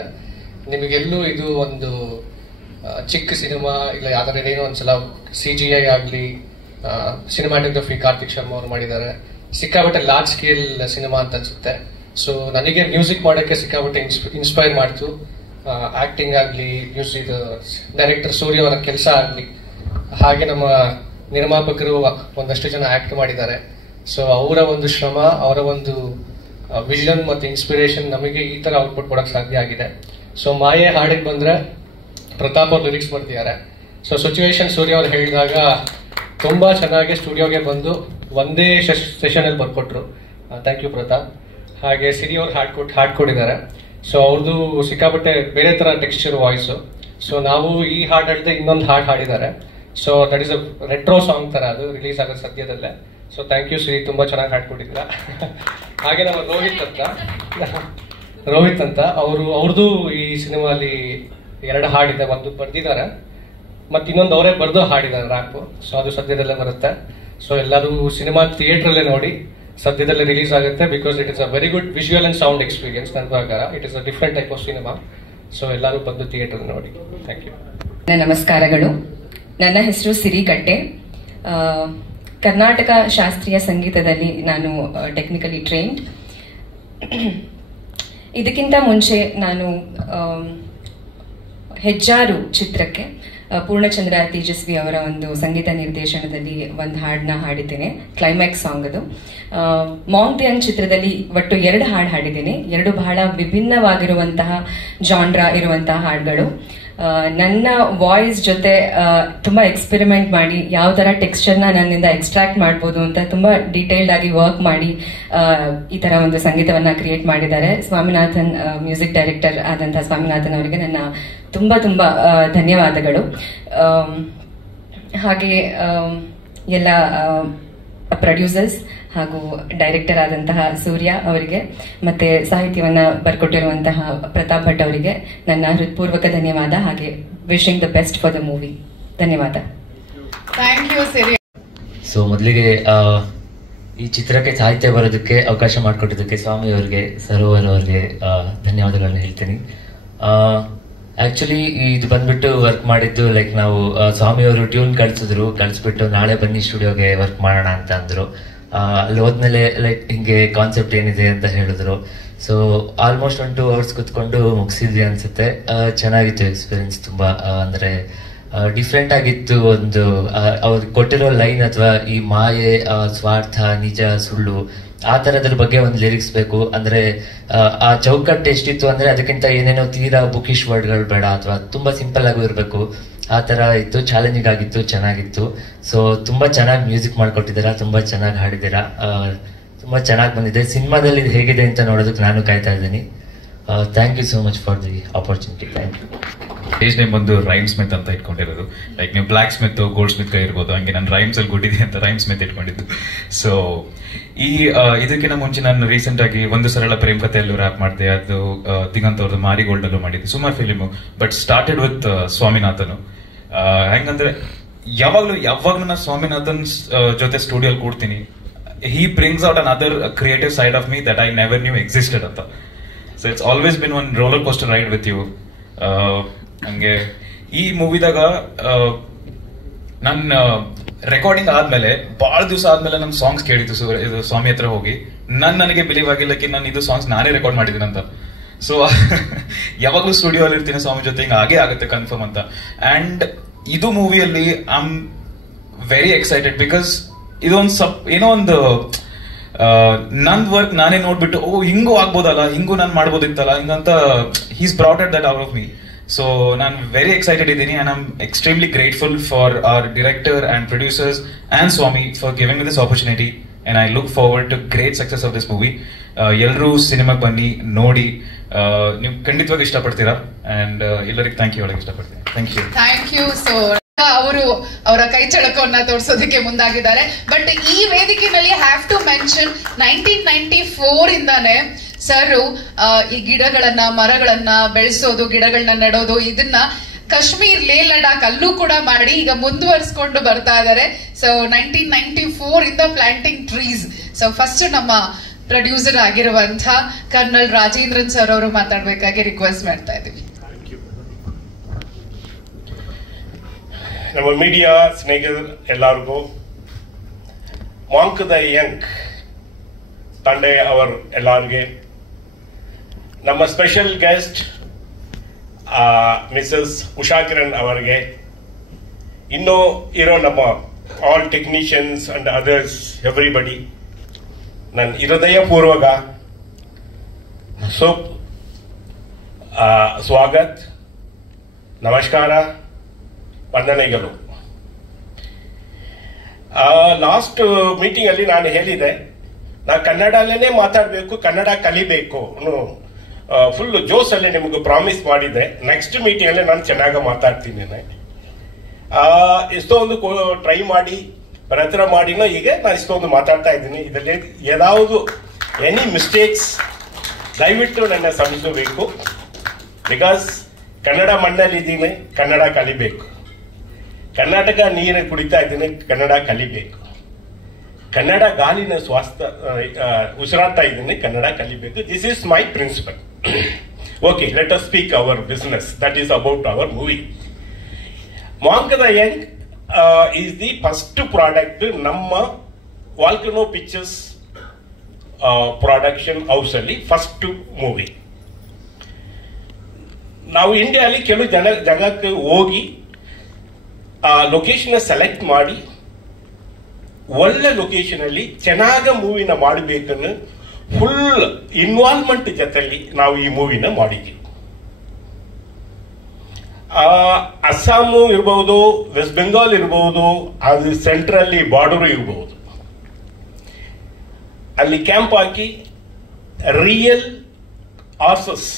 ಅನ್ಸುತ್ತೆ. ನಿಮಗೆಲ್ಲೂ ಇದು ಒಂದು ಚಿಕ್ಕ ಸಿನಿಮಾ ಇಲ್ಲ, ಯಾವ್ದಾರ ಏನೋ ಒಂದ್ಸಲ CGI ಆಗಲಿ, ಸಿನಿಮಾಟೋಗ್ರಫಿ ಕಾರ್ತಿಕ್ ಶರ್ಮಾ ಅವರು ಮಾಡಿದ್ದಾರೆ, ಸಿಕ್ಕಾಬಟ್ಟೆ ಲಾರ್ಜ್ ಸ್ಕೇಲ್ ಸಿನಿಮಾ ಅಂತ ಅನ್ಸುತ್ತೆ. ಸೊ ನನಗೆ ಮ್ಯೂಸಿಕ್ ಮಾಡೋಕ್ಕೆ ಸಿಕ್ಕಾಬಟ್ಟೆ ಇನ್ಸ್ಪೈರ್ ಮಾಡ್ತು. ಆಕ್ಟಿಂಗ್ ಆಗಲಿ, ಮ್ಯೂಸಿಕ್ ಡೈರೆಕ್ಟರ್ ಸೂರ್ಯ ಅವರ ಕೆಲಸ ಆಗಲಿ, ಹಾಗೆ ನಮ್ಮ ನಿರ್ಮಾಪಕರು ಒಂದಷ್ಟು ಜನ ಆಕ್ಟ್ ಮಾಡಿದ್ದಾರೆ. ಸೊ ಅವರ ಒಂದು ಶ್ರಮ, ಅವರ ಒಂದು ವಿಷನ್ ಮತ್ತು ಇನ್ಸ್ಪಿರೇಷನ್ ನಮಗೆ ಈ ತರ ಔಟ್ಪುಟ್ ಕೊಡಕ್ಕೆ ಸಾಧ್ಯ ಆಗಿದೆ. ಸೊ ಮಾಯೆ ಹಾಡಿಗೆ ಬಂದ್ರೆ ಪ್ರತಾಪ್ ಅವ್ರು ಲಿರಿಕ್ಸ್ ಬರ್ತಿದ್ದಾರೆ. ಸೊ ಸಿಚುವೇಶನ್ ಸೂರ್ಯ ಅವ್ರು ಹೇಳಿದಾಗ ತುಂಬಾ ಚೆನ್ನಾಗಿ ಸ್ಟುಡಿಯೋಗೆ ಬಂದು ಒಂದೇ ಸೆಷನ್ ಅಲ್ಲಿ ಬರ್ಕೊಟ್ರು. Thank you Pratap. ಹಾಗೆ ಸಿರಿ ಅವ್ರು ಹಾಡ್ಕೊಟ್ಟಿದ್ದಾರೆ. ಸೊ ಅವ್ರದ್ದು ಸಿಕ್ಕಾಪಟ್ಟೆ ಬೇರೆ ತರ ಟೆಕ್ಸ್ಚರ್ ವಾಯ್ಸು. ಸೊ ನಾವು ಈ ಹಾಡು ಹೇಳಿದ್ರೆ ಇನ್ನೊಂದು ಹಾಡು ಹಾಡಿದ್ದಾರೆ. So that is a retro song ತರ, ಅದು ರಿಲೀಸ್ ಆಗೋದು ಸದ್ಯದಲ್ಲೇ. ಸೊ ಥ್ಯಾಂಕ್ ಯು ಸಿರಿ, ತುಂಬಾ ಚೆನ್ನಾಗಿ ಹಾಡ್ಕೊಟ್ಟಿದ್ರ. ಹಾಗೆ ನಮ್ಮ ರೋಹಿತ್ ಅಂತ ಅವ್ರದ್ದು ಈ ಸಿನಿಮಾಲಿ 2 ಹಾಡಿದೆ, ಒಂದು ಬರ್ದಿದ್ದಾರೆ ಮತ್ತೆ ಇನ್ನೊಂದು ಅವರೇ ಬರೆದು ಹಾಡಿದ್ದಾರೆ ರ್ಯಾಪ್. ಸೊ ಅದು ಸದ್ಯದಲ್ಲೇ ಬರುತ್ತೆ. ಸೊ ಎಲ್ಲರೂ ಸಿನಿಮಾ ಥಿಯೇಟರ್ ಅಲ್ಲೇ ನೋಡಿ, ಸದ್ಯದಲ್ಲೇ ರಿಲೀಸ್ ಆಗುತ್ತೆ. Because it is a very good visual and sound experience. ನನ್ನ ಪ್ರಕಾರ it is a different type of cinema. So ಎಲ್ಲರೂ ಬಂದು ಥಿಯೇಟರ್ ನೋಡಿ. Thank you. ನಮಸ್ಕಾರಗಳು. ನನ್ನ ಹೆಸರು ಸಿರಿ ಕಟ್ಟೆ. ಕರ್ನಾಟಕ ಶಾಸ್ತ್ರೀಯ ಸಂಗೀತದಲ್ಲಿ ನಾನು ಟೆಕ್ನಿಕಲಿ ಟ್ರೈನ್ಡ್. ಇದಕ್ಕಿಂತ ಮುಂಚೆ ನಾನು ಹೆಜ್ಜಾರು ಚಿತ್ರಕ್ಕೆ ಪೂರ್ಣಚಂದ್ರ ತೇಜಸ್ವಿ ಅವರ ಒಂದು ಸಂಗೀತ ನಿರ್ದೇಶನದಲ್ಲಿ ಒಂದು ಹಾಡನ್ನ ಹಾಡಿದ್ದೇನೆ, ಕ್ಲೈಮ್ಯಾಕ್ಸ್ ಸಾಂಗ್ ಅದು. ಮಾಂಗ್ಟಿಯನ್ ಚಿತ್ರದಲ್ಲಿ ಒಟ್ಟು 2 ಹಾಡು ಹಾಡಿದ್ದೇನೆ. 2 ಬಹಳ ವಿಭಿನ್ನವಾಗಿರುವಂತಹ ಜಾನ್ರಾ ಇರುವಂತಹ ಹಾಡುಗಳು. ನನ್ನ ವಾಯ್ಸ್ ಜೊತೆ ತುಂಬಾ ಎಕ್ಸ್ಪೆರಿಮೆಂಟ್ ಮಾಡಿ ಯಾವ ತರ ಟೆಕ್ಸ್ಚರ್ನ ನನ್ನಿಂದ ಎಕ್ಸ್ಟ್ರಾಕ್ಟ್ ಮಾಡ್ಬೋದು ಅಂತ ತುಂಬಾ ಡೀಟೇಲ್ಡ್ ಆಗಿ ವರ್ಕ್ ಮಾಡಿ ಈ ತರ ಒಂದು ಸಂಗೀತವನ್ನ ಕ್ರಿಯೇಟ್ ಮಾಡಿದ್ದಾರೆ. ಸ್ವಾಮಿನಾಥನ್, ಮ್ಯೂಸಿಕ್ ಡೈರೆಕ್ಟರ್ ಆದಂತಹ ಸ್ವಾಮಿನಾಥನ್ ಅವರಿಗೆ ನನ್ನ ತುಂಬಾ ತುಂಬಾ ಧನ್ಯವಾದಗಳು. ಹಾಗೆ ಎಲ್ಲ ಪ್ರೊಡ್ಯೂಸರ್ಸ್ ಹಾಗೂ ಡೈರೆಕ್ಟರ್ ಆದಂತಹ ಸೂರ್ಯ ಅವರಿಗೆ ಮತ್ತೆ ಸಾಹಿತ್ಯವನ್ನ ಬರ್ಕೊಟ್ಟಿರುವಂತಹ ಪ್ರತಾಪ್ ಭಟ್ ಅವರಿಗೆ ನನ್ನ ಹೃತ್ಪೂರ್ವಕ ಧನ್ಯವಾದ. ಹಾಗೆ wishing the best for the movie. ಧನ್ಯವಾದ. Thank you Siri. ಸೊ ಮೊದಲಿಗೆ ಈ ಚಿತ್ರಕ್ಕೆ ಸಾಹಿತ್ಯ ಬರೋದಕ್ಕೆ ಅವಕಾಶ ಮಾಡಿಕೊಟ್ಟಿದ್ದಕ್ಕೆ ಸ್ವಾಮಿ ಅವರಿಗೆ, ಸರೋವರ್ ಅವರಿಗೆ ಧನ್ಯವಾದಗಳನ್ನ ಹೇಳ್ತೀನಿ. ಆಕ್ಚುಲಿ ಇದು ಬಂದ್ಬಿಟ್ಟು ವರ್ಕ್ ಮಾಡಿದ್ದು ಲೈಕ್ ನಾವು ಸ್ವಾಮಿ ಅವರು ಟ್ಯೂನ್ ಕಳಿಸ್ಬಿಟ್ಟು ನಾಳೆ ಬನ್ನಿ ಸ್ಟುಡಿಯೋಗೆ ವರ್ಕ್ ಮಾಡೋಣ ಅಂತ ಅಂದ್ರು. ಅಲ್ಲಿ ಹೋದ್ಮೇಲೆ ಲೈಕ್ ಹಿಂಗೆ ಕಾನ್ಸೆಪ್ಟ್ ಏನಿದೆ ಅಂತ ಹೇಳಿದ್ರು. ಸೊ ಆಲ್ಮೋಸ್ಟ್ 1-2 ಅವರ್ಸ್ ಕುತ್ಕೊಂಡು ಮುಗಿಸಿದ್ವಿ ಅನ್ಸುತ್ತೆ. ಚೆನ್ನಾಗಿತ್ತು ಎಕ್ಸ್ಪೀರಿಯನ್ಸ್. ತುಂಬಾ ಅಂದ್ರೆ ಡಿಫ್ರೆಂಟ್ ಆಗಿತ್ತು. ಒಂದು ಅವ್ರು ಕೊಟ್ಟಿರೋ ಲೈನ್ ಅಥವಾ ಈ ಮಾಯೆ, ಸ್ವಾರ್ಥ, ನಿಜ, ಸುಳ್ಳು, ಆ ತರದ್ರ ಬಗ್ಗೆ ಒಂದು ಲಿರಿಕ್ಸ್ ಬೇಕು. ಅಂದ್ರೆ ಆ ಚೌಕಟ್ಟು ಎಷ್ಟಿತ್ತು ಅಂದ್ರೆ ಅದಕ್ಕಿಂತ ಏನೇನೋ ತೀರಾ ಬುಕಿಶ್ ವರ್ಡ್ಗಳು ಬೇಡ, ಅಥವಾ ತುಂಬಾ ಸಿಂಪಲ್ ಆಗೂ ಇರಬೇಕು. ಆ ತರ ಇತ್ತು. ಚಾಲೆಂಜಿಂಗ್ ಆಗಿತ್ತು, ಚೆನ್ನಾಗಿತ್ತು. ಸೊ ತುಂಬಾ ಚೆನ್ನಾಗಿ ಮ್ಯೂಸಿಕ್ ಮಾಡ್ಕೊಟ್ಟಿದ್ದೀರಾ, ತುಂಬಾ ಚೆನ್ನಾಗಿ ಹಾಡಿದ್ದೀರಾ, ತುಂಬಾ ಚೆನ್ನಾಗಿ ಬಂದಿದೆ. ಸಿನಿಮಾದಲ್ಲಿ ಹೇಗಿದೆ ಅಂತ ನೋಡೋದಕ್ಕೆ ನಾನು ಕಾಯ್ತಾ ಇದ್ದೀನಿ. Thank you so much for the opportunity. Thank you. Stage name ಬಂದು ರೈಮ್ ಸ್ಮಿತ್ ಅಂತ ಇಟ್ಕೊಂಡಿರೋದು. ಲೈಕ್ ನೀವು ಬ್ಲಾಕ್ ಸ್ಮಿತ್, ಗೋಲ್ಡ್ ಸ್ಮಿತ್ ಇರ್ಬೋದು, ಹಂಗೆ ನಾನು ರೈಮ್ಸ್ ಅಲ್ಲಿ ಗುಡ್ಡಿದೆ ಅಂತ ರೈಮ್ ಸ್ಮಿತ್ ಇಟ್ಕೊಂಡಿದ್ದು. ಸೊ ಇದಕ್ಕಿಂತ ಮುಂಚೆ ನಾನು ರೀಸೆಂಟ್ ಆಗಿ ಒಂದು ಸರಳ ಪ್ರೇಮ್ ಕಥೆಯಲ್ಲೂ ರ್ಯಾಪ್ ಮಾಡಿದೆ. ಅದು ದಿಗಂತ್ ಅವ್ರದ್ದು ಮಾರಿಗೋಲ್ಡ್ ಅಲ್ಲೂ ಮಾಡಿದ್ದೆ. ಸುಮಾರು film, but started with Swaminathan. ಹೆಂಗಂದ್ರೆ ಯಾವಾಗ್ಲೂ ನಾನು ಸ್ವಾಮಿನಾಥನ್ ಜೊತೆ ಸ್ಟುಡಿಯೋಲ್ ಕೂಡ್ತೀನಿ. he brings out another creative side of me that I never knew existed ಅಂತ. So it's always been one roller coaster ride with you. ಹಂಗೆ ಈ ಮೂವಿದಾಗ ನನ್ನ ರೆಕಾರ್ಡಿಂಗ್ ಆದ್ಮೇಲೆ ಬಹಳ ದಿವಸ ಆದ್ಮೇಲೆ ನಮ್ ಸಾಂಗ್ಸ್ ಕೇಳಿದ್ದು ಇದು ಸ್ವಾಮಿ ಹತ್ರ ಹೋಗಿ. ನನಗೆ ಬಿಲೀವ್ ಆಗಿಲ್ಲಕ್ಕೆ ನಾನು ಇದು ಸಾಂಗ್ಸ್ ನಾನೇ ರೆಕಾರ್ಡ್ ಮಾಡಿದ್ದೀನಿ ಅಂತ. ಸೊ ಯಾವಾಗ್ಲೂ ಸ್ಟುಡಿಯೋ ಅಲ್ಲಿ ಇರ್ತೀನಿ ಸ್ವಾಮಿ ಜೊತೆ, ಹಿಂಗೆ ಹಾಗೆ ಆಗುತ್ತೆ ಕನ್ಫರ್ಮ್ ಅಂತ. ಅಂಡ್ ಇದು ಮೂವಿಯಲ್ಲಿ I am very excited because ಇದೊಂದು ಏನೋ ಒಂದು ನಂದ್ ವರ್ಕ್ ನಾನೇ ನೋಡ್ಬಿಟ್ಟು ಹಿಂಗೂ ಆಗ್ಬೋದಲ್ಲ, ಹಿಂಗೂ ನಾನು ಮಾಡ್ಬೋದಿತ್ತಲ್ಲ ಹಿಂಗಂತ he's brought it that out of me. So ನಾನು ವೆರಿ ಎಕ್ಸೈಟೆಡ್ ಇದ್ದೀನಿ and I am extremely grateful for our director and producers and Swami for giving me this opportunity and I look forward to great success of this movie. ಎಲ್ಲರೂ ಸಿನಿಮಾಗೆ ಬನ್ನಿ, ನೋಡಿ, ನೀವು ಖಂಡಿತವಾಗಿ ಇಷ್ಟಪಡ್ತೀರಾ. And ಎಲ್ಲರಿಗೂ ಥ್ಯಾಂಕ್ ಯು ಹೇಳಕ್ ಇಷ್ಟಪಡ್ತೀನಿ. Thank you. Thank you. So ಅವರು ಅವರ ಕೈ ಚಳಕವನ್ನ ತೋರಿಸೋದಕ್ಕೆ ಮುಂದಾಗಿದ್ದಾರೆ. ಬಟ್ ಈ ವೇದಿಕೆಯಲ್ಲಿ ಹ್ಯಾವ್ ಟು ಮೆನ್ಷನ್ 1994 ಇಂದಾನೆ ಸರ್ ಈ ಗಿಡಗಳನ್ನ, ಮರಗಳನ್ನ ಬೆಳೆಸೋದು, ಗಿಡಗಳನ್ನ ನೆಡೋದು, ಇದನ್ನ ಕಾಶ್ಮೀರ್, ಲೇ ಲಡಾಖ್ ಅಲ್ಲೂ ಕೂಡ ಮಾಡಿ ಈಗ ಮುಂದುವರಿಸಿಕೊಂಡು ಬರ್ತಾ ಇದ್ದಾರೆ. ಸೊ 1994 ಇಂದ ಪ್ಲಾಂಟಿಂಗ್ ಟ್ರೀಸ್. ಸೊ ಫಸ್ಟ್ ನಮ್ಮ ಪ್ರೊಡ್ಯೂಸರ್ ಆಗಿರುವಂತ ಕರ್ನಲ್ ರಾಜೇಂದ್ರನ್ ಸರ್ ಅವರು ಮಾತಾಡಬೇಕಾಗಿ ರಿಕ್ವೆಸ್ಟ್ ಮಾಡ್ತಾ ಇದ್ದೀವಿ. ನಮ್ಮ ಮೀಡಿಯಾ ಸ್ನೇಹಿತರು ಎಲ್ಲರಿಗೂ ಮಾಂಕ್ ದ ಯಂಗ್ ತಂಡೆ ಅವರ್ ಎಲ್ಲರಿಗೆ, ನಮ್ಮ special guest Mrs Usha Kiran ಅವರಿಗೆ, ಇನ್ನೂ ಇರೋ ನಮ್ಮ all technicians and others everybody ನನ್ನ ಹೃದಯಪೂರ್ವಕ ಸ್ವಾಗತ್, ನಮಸ್ಕಾರ, ವಂದನೆಗಳು. ಲಾಸ್ಟ್ ಮೀಟಿಂಗ್ ಅಲ್ಲಿ ನಾನು ಹೇಳಿದೆ, ನಾ ಕನ್ನಡಲ್ಲೇ ಮಾತಾಡಬೇಕು, ಕನ್ನಡ ಕಲಿಬೇಕು, ಫುಲ್ ಜೋಸಲ್ಲಿ ನಿಮಗೆ ಪ್ರಾಮಿಸ್ ಮಾಡಿದೆ. ನೆಕ್ಸ್ಟ್ ಮೀಟಿಂಗ್ ಅಲ್ಲಿ ನಾನು ಚೆನ್ನಾಗಿ ಮಾತಾಡ್ತೀನಿ. ಇಷ್ಟೊಂದು ಟ್ರೈ ಮಾಡಿ ಪ್ರಯತ್ನ ಮಾಡಿನೋ ಈಗ ನಾನು ಇಷ್ಟೊಂದು ಮಾತಾಡ್ತಾ ಇದ್ದೀನಿ. ಇದರಲ್ಲಿ ಯಾವುದು ಎನಿ ಮಿಸ್ಟೇಕ್ಸ್ ದಯವಿಟ್ಟು ನನ್ನ ಕ್ಷಮಿಸಬೇಕು. ಬಿಕಾಸ್ ಕನ್ನಡ ಮಣ್ಣಲ್ಲಿ ಇದ್ದೀನಿ, ಕನ್ನಡ ಕಲಿಬೇಕು. ಕರ್ನಾಟಕ ನೀರು ಕುಡಿತಾ ಇದ್ದೀನಿ, ಕನ್ನಡ ಕಲಿಬೇಕು. ಕನ್ನಡ ಗಾಲಿನ ಉಸಿರಾಡ್ತಾ ಇದ್ದೀನಿ, ಕನ್ನಡ ಕಲಿಬೇಕು. This is my principle. Okay, let us speak our business, that is about our movie. Monk the Young is the first product ನಮ್ಮ ವಾಲ್ಕನೋ ಪಿಕ್ಚರ್ಸ್ ಪ್ರೊಡಕ್ಷನ್ ಹೌಸ್ ಅಲ್ಲಿ ಫಸ್ಟ್ ಮೂವಿ. ನಾವು ಇಂಡಿಯಾದಲ್ಲಿ ಕೆಲವು ಜಾಗಕ್ಕೆ ಹೋಗಿ ಲೊಕೇಶನ್ ಸೆಲೆಕ್ಟ್ ಮಾಡಿ ಒಳ್ಳೆ ಲೊಕೇಶನ್ ಅಲ್ಲಿ ಚೆನ್ನಾಗ ಮೂವಿನ ಮಾಡಬೇಕನ್ನು ಫುಲ್ ಇನ್ವಾಲ್ವ್ಮೆಂಟ್ ಜೊತೆಲಿ ನಾವು ಈ ಮೂವಿನ ಮಾಡಿದ್ದೀವಿ. ಅಸ್ಸಾಮು ಇರಬಹುದು, ವೆಸ್ಟ್ ಬೆಂಗಾಲ್ ಇರಬಹುದು, ಅದು ಸೆಂಟ್ರಲ್ಲಿ ಬಾರ್ಡರ್ ಇರಬಹುದು. ಅಲ್ಲಿ ಕ್ಯಾಂಪ್ ಹಾಕಿ ರಿಯಲ್ ಆರ್ಸಸ್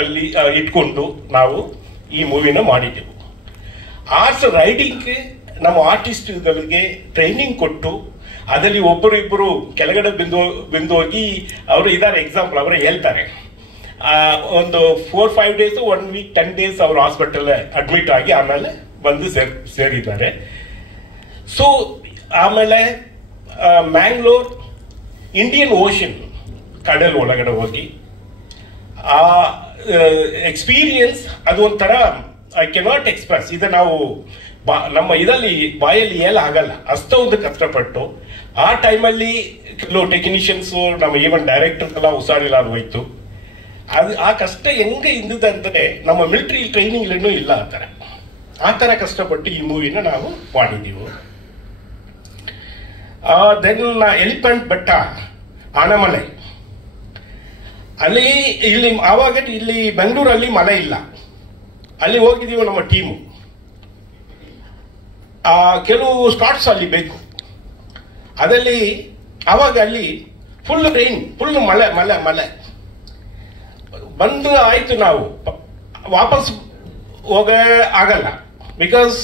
ಅಲ್ಲಿ ಇಟ್ಕೊಂಡು ನಾವು ಈ ಮೂವಿನ ಮಾಡಿದ್ದೆವು. ಆರ್ಸ್ ರೈಡಿಂಗ್ ನಮ್ಮ ಆರ್ಟಿಸ್ಟ್ಗಳಿಗೆ ಟ್ರೈನಿಂಗ್ ಕೊಟ್ಟು ಅದರಲ್ಲಿ ಒಬ್ಬರು ಇಬ್ಬರು ಕೆಳಗಡೆ ಬಿಂದು ಹೋಗಿ ಅವರು ಇದ್ದಾರೆ, ಎಕ್ಸಾಂಪಲ್ ಅವರೇ ಹೇಳ್ತಾರೆ. ಒಂದು 4-5 days, 1 week, 10 days ಅವರು ಹಾಸ್ಪಿಟಲ್ ಅಡ್ಮಿಟ್ ಆಗಿ ಆಮೇಲೆ ಬಂದು ಸೇರಿದ್ದಾರೆ. ಸೊ ಆಮೇಲೆ ಮ್ಯಾಂಗ್ಳೂರ್ ಇಂಡಿಯನ್ ಓಷನ್ ಕಡಲ್ ಒಳಗಡೆ ಹೋಗಿ ಆ ಎಕ್ಸ್ಪೀರಿಯನ್ಸ್ ಅದು ಒಂಥರ ಐ ಕೆನಾಟ್ ಎಕ್ಸ್ಪ್ರೆಸ್. ಇದು ನಾವು ನಮ್ಮ ಇದರಲ್ಲಿ ಬಾಯಲ್ಲಿ ಆಗಲ್ಲ, ಅಷ್ಟೊಂದು ಕಷ್ಟಪಟ್ಟು ಆ ಟೈಮಲ್ಲಿ ಕೆಲವು ಟೆಕ್ನಿಷಿಯನ್ಸ್ ನಮ್ಮ ಈವನ್ ಡೈರೆಕ್ಟರ್ ಎಲ್ಲ ಹುಷಾರಿಲ್ಲ ಹೋಯ್ತು. ಅದು ಆ ಕಷ್ಟ ಹೆಂಗೆ ಇಂದಂದ್ರೆ ನಮ್ಮ ಮಿಲಿಟರಿ ಟ್ರೈನಿಂಗ್ ಇಲ್ಲ ಆ ತರ ಕಷ್ಟಪಟ್ಟು ಈ ಮೂವಿನ ನಾವು ಮಾಡಿದ್ದೀವಿ. ದೆನ್ ಎಲಿಫೆಂಟ್ ಬೆಟ್ಟ, ಆನಮಲೆ, ಅಲ್ಲಿ ಇಲ್ಲಿ ಆವಾಗ ಇಲ್ಲಿ ಬೆಂಗಳೂರಲ್ಲಿ ಮಳೆ ಇಲ್ಲ, ಅಲ್ಲಿ ಹೋಗಿದ್ದೀವಿ ನಮ್ಮ ಟೀಮು. ಕೆಲವು ಸ್ಟಾರ್ಟ್ಸ್ ಅಲ್ಲಿ ಬೇಕು, ಅದಲ್ಲಿ ಆವಾಗ ಅಲ್ಲಿ ಫುಲ್ ರೈನ್, ಫುಲ್ ಮಳೆ ಮಳೆ ಮಳೆ ಬಂದು ಆಯ್ತು. ನಾವು ವಾಪಸ್ ಹೋಗ ಆಗಲ್ಲ, ಬಿಕಾಸ್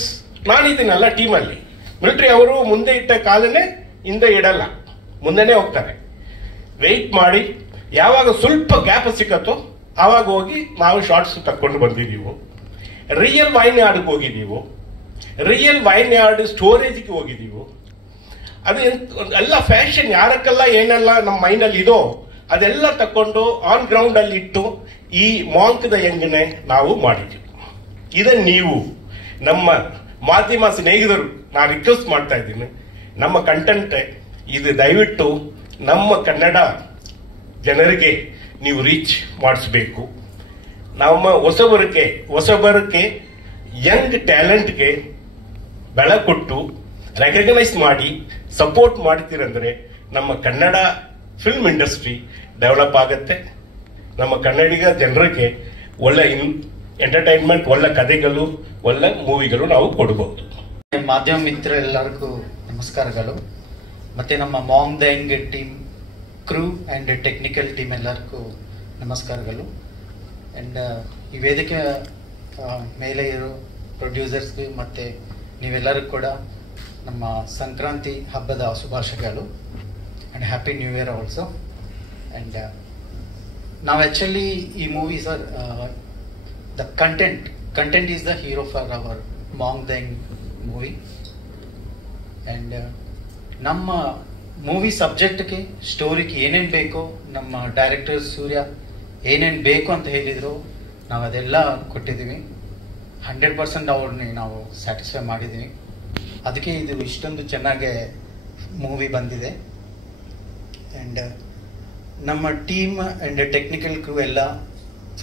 ನಾನಿದ್ದೀನಲ್ಲ ಟೀಮಲ್ಲಿ. ಮಿಲಿಟರಿ ಅವರು ಮುಂದೆ ಇಟ್ಟ ಕಾಲನೇ ಹಿಂದೆ ಇಡಲ್ಲ, ಮುಂದೆನೆ ಹೋಗ್ತಾರೆ. ವೆಯ್ಟ್ ಮಾಡಿ ಯಾವಾಗ ಸ್ವಲ್ಪ ಗ್ಯಾಪ್ ಸಿಕ್ಕತ್ತೋ ಆವಾಗ ಹೋಗಿ ನಾವು ಶಾರ್ಟ್ಸ್ ತಕ್ಕೊಂಡು ಬಂದಿದ್ದೀವಿ. ರಿಯಲ್ ವೈನ್ ಯಾರ್ಡ್ಗೆ ಹೋಗಿದ್ದೀವಿ, ರಿಯಲ್ ವೈನ್ ಯಾರ್ಡ್ ಸ್ಟೋರೇಜ್ಗೆ ಹೋಗಿದ್ದೀವಿ. ಅದು ಎಲ್ಲ ಫ್ಯಾಷನ್ ಯಾರಕ್ಕೆಲ್ಲ ಏನೆಲ್ಲ ನಮ್ಮ ಮೈಂಡಲ್ಲಿ ಇದೋ ಅದೆಲ್ಲ ತಕೊಂಡು ಆನ್ ಗ್ರೌಂಡ್ ಅಲ್ಲಿ ಇಟ್ಟು ಈ ಮಾಂಕ್ ದ ಯಂಗ್ನೆ ನಾವು ಮಾಡಿದ್ದೀವಿ. ಇದನ್ನು ನೀವು ನಮ್ಮ ಮಾಧ್ಯಮ ಸ್ನೇಹಿತರು ನಾನು ರಿಕ್ವೆಸ್ಟ್ ಮಾಡ್ತಾ ಇದ್ದೀನಿ, ನಮ್ಮ ಕಂಟೆಂಟ್ ಇದು ದಯವಿಟ್ಟು ನಮ್ಮ ಕನ್ನಡ ಜನರಿಗೆ ನೀವು ರೀಚ್ ಮಾಡಿಸ್ಬೇಕು. ನಮ್ಮ ಹೊಸಬರಕ್ಕೆ ಯಂಗ್ ಟ್ಯಾಲೆಂಟ್ಗೆ ಬೆಳೆ ಕೊಟ್ಟು ರೆಕಗ್ನೈಸ್ ಮಾಡಿ ಸಪೋರ್ಟ್ ಮಾಡ್ತೀರಂದ್ರೆ ನಮ್ಮ ಕನ್ನಡ ಫಿಲ್ಮ್ ಇಂಡಸ್ಟ್ರಿ ಡೆವಲಪ್ ಆಗುತ್ತೆ. ನಮ್ಮ ಕನ್ನಡಿಗ ಜನರಿಗೆ ಒಳ್ಳೆ ಎಂಟರ್ಟೈನ್ಮೆಂಟ್, ಒಳ್ಳೆ ಕಥೆಗಳು, ಒಳ್ಳೆ ಮೂವಿಗಳು ನಾವು ಕೊಡಬಹುದು. ಮಾಧ್ಯಮ ಮಿತ್ರ ಎಲ್ಲರಿಗೂ ನಮಸ್ಕಾರಗಳು. ಮತ್ತೆ ನಮ್ಮ monk the Young team, crew and technical team ಎಲ್ಲರಿಗೂ ನಮಸ್ಕಾರಗಳು. ಅಂಡ್ ಈ ವೇದಿಕೆ ಮೇಲೆ ಇರೋ ಪ್ರೊಡ್ಯೂಸರ್ಸ್ಗೂ ಮತ್ತೆ ನೀವೆಲ್ಲರೂ ಕೂಡ ನಮ್ಮ ಸಂಕ್ರಾಂತಿ ಹಬ್ಬದ ಶುಭಾಶಯಗಳು and happy new year also. And ನಾವು ಆಕ್ಚುಲಿ ಈ movie sir the content is the hero for our monk the Young movie. And ನಮ್ಮ ಮೂವಿ ಸಬ್ಜೆಕ್ಟ್ಗೆ ಸ್ಟೋರಿಗೆ ಏನೇನು ಬೇಕೋ ನಮ್ಮ ಡೈರೆಕ್ಟರ್ ಸೂರ್ಯ ಏನೇನು ಬೇಕು ಅಂತ ಹೇಳಿದ್ರು ನಾವು ಅದೆಲ್ಲ ಕೊಟ್ಟಿದ್ದೀವಿ. 100% ಅವ್ರನ್ನ ನಾವು ಸ್ಯಾಟಿಸ್ಫೈ ಮಾಡಿದ್ದೀವಿ. ಅದಕ್ಕೆ ಇದು ಇಷ್ಟೊಂದು ಚೆನ್ನಾಗಿ ಮೂವಿ ಬಂದಿದೆ. ಆ್ಯಂಡ್ ನಮ್ಮ ಟೀಮ್ ಆ್ಯಂಡ್ ಟೆಕ್ನಿಕಲ್ ಕ್ರೂ ಎಲ್ಲ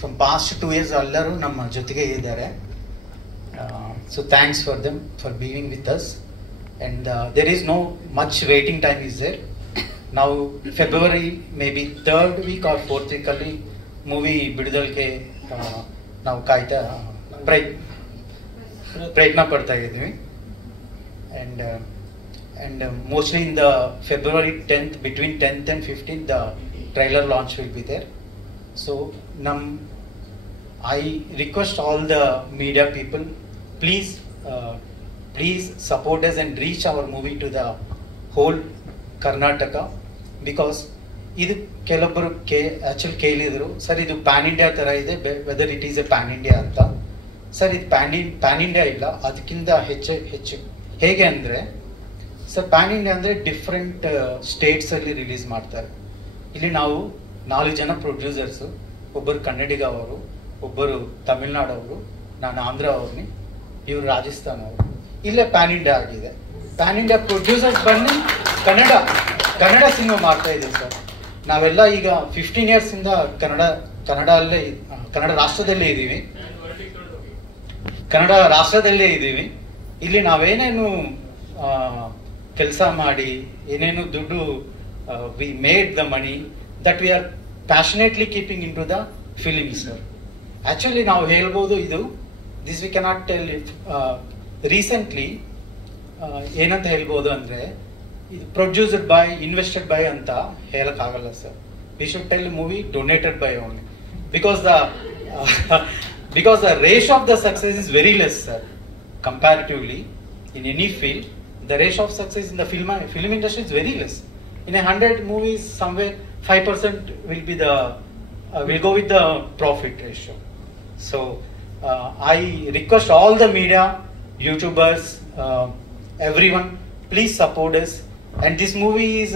ಫ್ರಮ್ ಪಾಸ್ಟ್ 2 years ಎಲ್ಲರೂ ನಮ್ಮ ಜೊತೆಗೆ ಇದ್ದಾರೆ. So thanks for them for being with us. And there is no much waiting time is there. ನಾವು February may be 3rd week or 4th week ಅಲ್ಲಿ movie ಬಿಡುಗಡೆಗೆ ನಾವು ಕಾಯ್ತಾ ಪ್ರಯತ್ನ ಪಡ್ತಾ ಇದ್ದೀವಿ. and mostly in the February 10th, between 10th and 15th, the trailer launch will be there. So I request all the media people, please support us and reach our movie to the whole Karnataka, because ಇದು ಕೆಲವೊಬ್ಬರು actually ಕೇಳಿದ್ರು, sir ಇದು PAN India ತರ ಇದೆ, whether it is A PAN India ಅಂತ. Sir ಇದು PAN India ಇಲ್ಲ, ಅದಕ್ಕಿಂತ ಹೆಚ್ಚು ಹೇಗೆ ಅಂದರೆ ಸರ್ ಪ್ಯಾನ್ ಇಂಡಿಯಾ ಅಂದರೆ ಡಿಫ್ರೆಂಟ್ ಸ್ಟೇಟ್ಸ್ ಅಲ್ಲಿ ರಿಲೀಸ್ ಮಾಡ್ತಾರೆ. ಇಲ್ಲಿ ನಾವು 4 ಜನ ಪ್ರೊಡ್ಯೂಸರ್ಸು, ಒಬ್ಬರು ಕನ್ನಡಿಗ ಅವರು, ಒಬ್ಬರು ತಮಿಳ್ನಾಡವರು, ನಾನು ಆಂಧ್ರ ಅವ್ರನ್ನಿ, ಇವರು ರಾಜಸ್ಥಾನ ಅವರು. ಇಲ್ಲೇ ಪ್ಯಾನ್ ಇಂಡಿಯಾ ಆಗಿದೆ. ಪ್ಯಾನ್ ಇಂಡಿಯಾ ಪ್ರೊಡ್ಯೂಸರ್ಸ್ ಬನ್ನಿ ಕನ್ನಡ ಸಿನಿಮಾ ಮಾಡ್ತಾ ಇದ್ದೀವಿ ಸರ್. ನಾವೆಲ್ಲ ಈಗ 15 years ಇಂದ ಕನ್ನಡ ರಾಷ್ಟ್ರದಲ್ಲೇ ಇದ್ದೀವಿ. ಇಲ್ಲಿ ನಾವೇನೇನು ಕೆಲಸ ಮಾಡಿ ಏನೇನು ದುಡ್ಡು we made the money that we are passionately keeping in to the film sir. Actually ನಾವು ಹೇಳ್ಬೋದು ಇದು this we cannot tell recently ಏನಂತ ಹೇಳ್ಬೋದು ಅಂದರೆ ಇದು ಪ್ರೊಡ್ಯೂಸ್ಡ್ ಬೈ ಇನ್ವೆಸ್ಟೆಡ್ ಬೈ ಅಂತ ಹೇಳಕ್ಕಾಗಲ್ಲ sir. We should tell movie donated by only, because the ratio of the success is very less sir, comparatively in any field. The ratio of success in the film industry is very less. In 100 movies somewhere 5% will go with the profit ratio. So I request all the media, YouTubers, everyone, please support us. And this movie is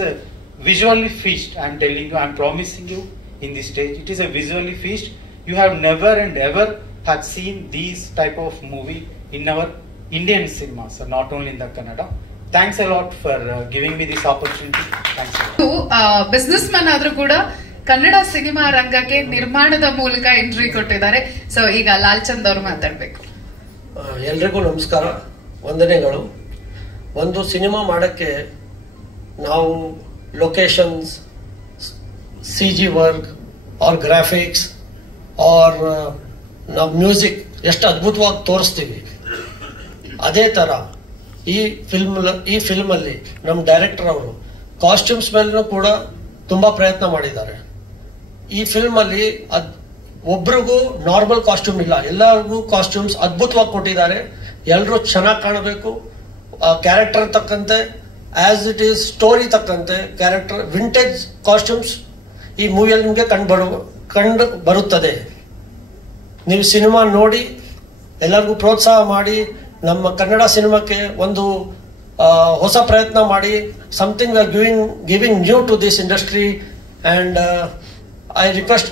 visually feast. I am telling you, I am promising you in this stage, it is a visually feast. You have never and ever had seen these type of movie in our Indian cinema, so not only in the Kannada. Thanks a lot for giving me this opportunity. Thanks a lot. Business man ಆದ್ರೂ ಕೂಡ Kannada cinema ರಂಗಕ್ಕೆ ನಿರ್ಮಾಣದ ಮೂಲಕ entry ಕೊಟ್ಟಿದ್ದಾರೆ. So ಈಗ ಲಾಲ್ಚಂದ್ ಅವರು ಮಾತಾಡ್ಬೇಕು. ಎಲ್ರಿಗೂ ನಮಸ್ಕಾರ, ವಂದನೆಗಳು. ಒಂದು ಸಿನಿಮಾ ಮಾಡಕ್ಕೆ ನಾವು locations, CG work or graphics or ನಾವು ಮ್ಯೂಸಿಕ್ ಎಷ್ಟು ಅದ್ಭುತವಾಗಿ ತೋರಿಸ್ತೀವಿ, ಅದೇ ಥರ ಈ ಫಿಲ್ಮಲ್ಲಿ ನಮ್ಮ ಡೈರೆಕ್ಟರ್ ಅವರು ಕಾಸ್ಟ್ಯೂಮ್ಸ್ ಮೇಲೂ ಕೂಡ ತುಂಬ ಪ್ರಯತ್ನ ಮಾಡಿದ್ದಾರೆ. ಈ ಫಿಲ್ಮಲ್ಲಿ ಒಬ್ರಿಗೂ ನಾರ್ಮಲ್ ಕಾಸ್ಟ್ಯೂಮ್ ಇಲ್ಲ, ಎಲ್ಲರಿಗೂ ಕಾಸ್ಟ್ಯೂಮ್ಸ್ ಅದ್ಭುತವಾಗಿ ಕೊಟ್ಟಿದ್ದಾರೆ. ಎಲ್ಲರೂ ಚೆನ್ನಾಗಿ ಕಾಣಬೇಕು, ಕ್ಯಾರೆಕ್ಟರ್ ತಕ್ಕಂತೆ, ಆಸ್ ಇಟ್ ಈಸ್ ಸ್ಟೋರಿ ತಕ್ಕಂತೆ ಕ್ಯಾರೆಕ್ಟರ್ ವಿಂಟೇಜ್ ಕಾಸ್ಟ್ಯೂಮ್ಸ್ ಈ ಮೂವಿಯಲ್ಲಿ ನಿಮಗೆ ಕಂಡು ಬರುತ್ತದೆ. ನೀವು ಸಿನಿಮಾ ನೋಡಿ ಎಲ್ಲರಿಗೂ ಪ್ರೋತ್ಸಾಹ ಮಾಡಿ ನಮ್ಮ ಕನ್ನಡ ಸಿನಿಮಾಕ್ಕೆ ಒಂದು ಹೊಸ ಪ್ರಯತ್ನ ಮಾಡಿ. Something we are giving new to this industry and I request